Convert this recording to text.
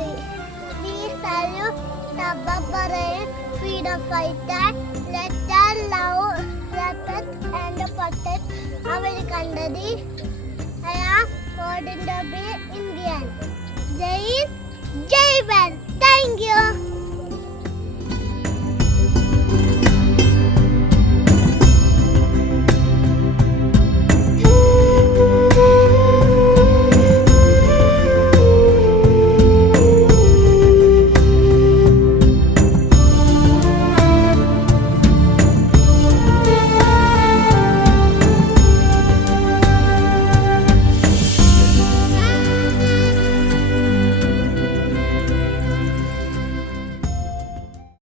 country. We salute the barbarian freedom fighter. Let us love, respect, and protect our country. I am proud to be Indian. Jai Hind, Jai Bharat. Thank you.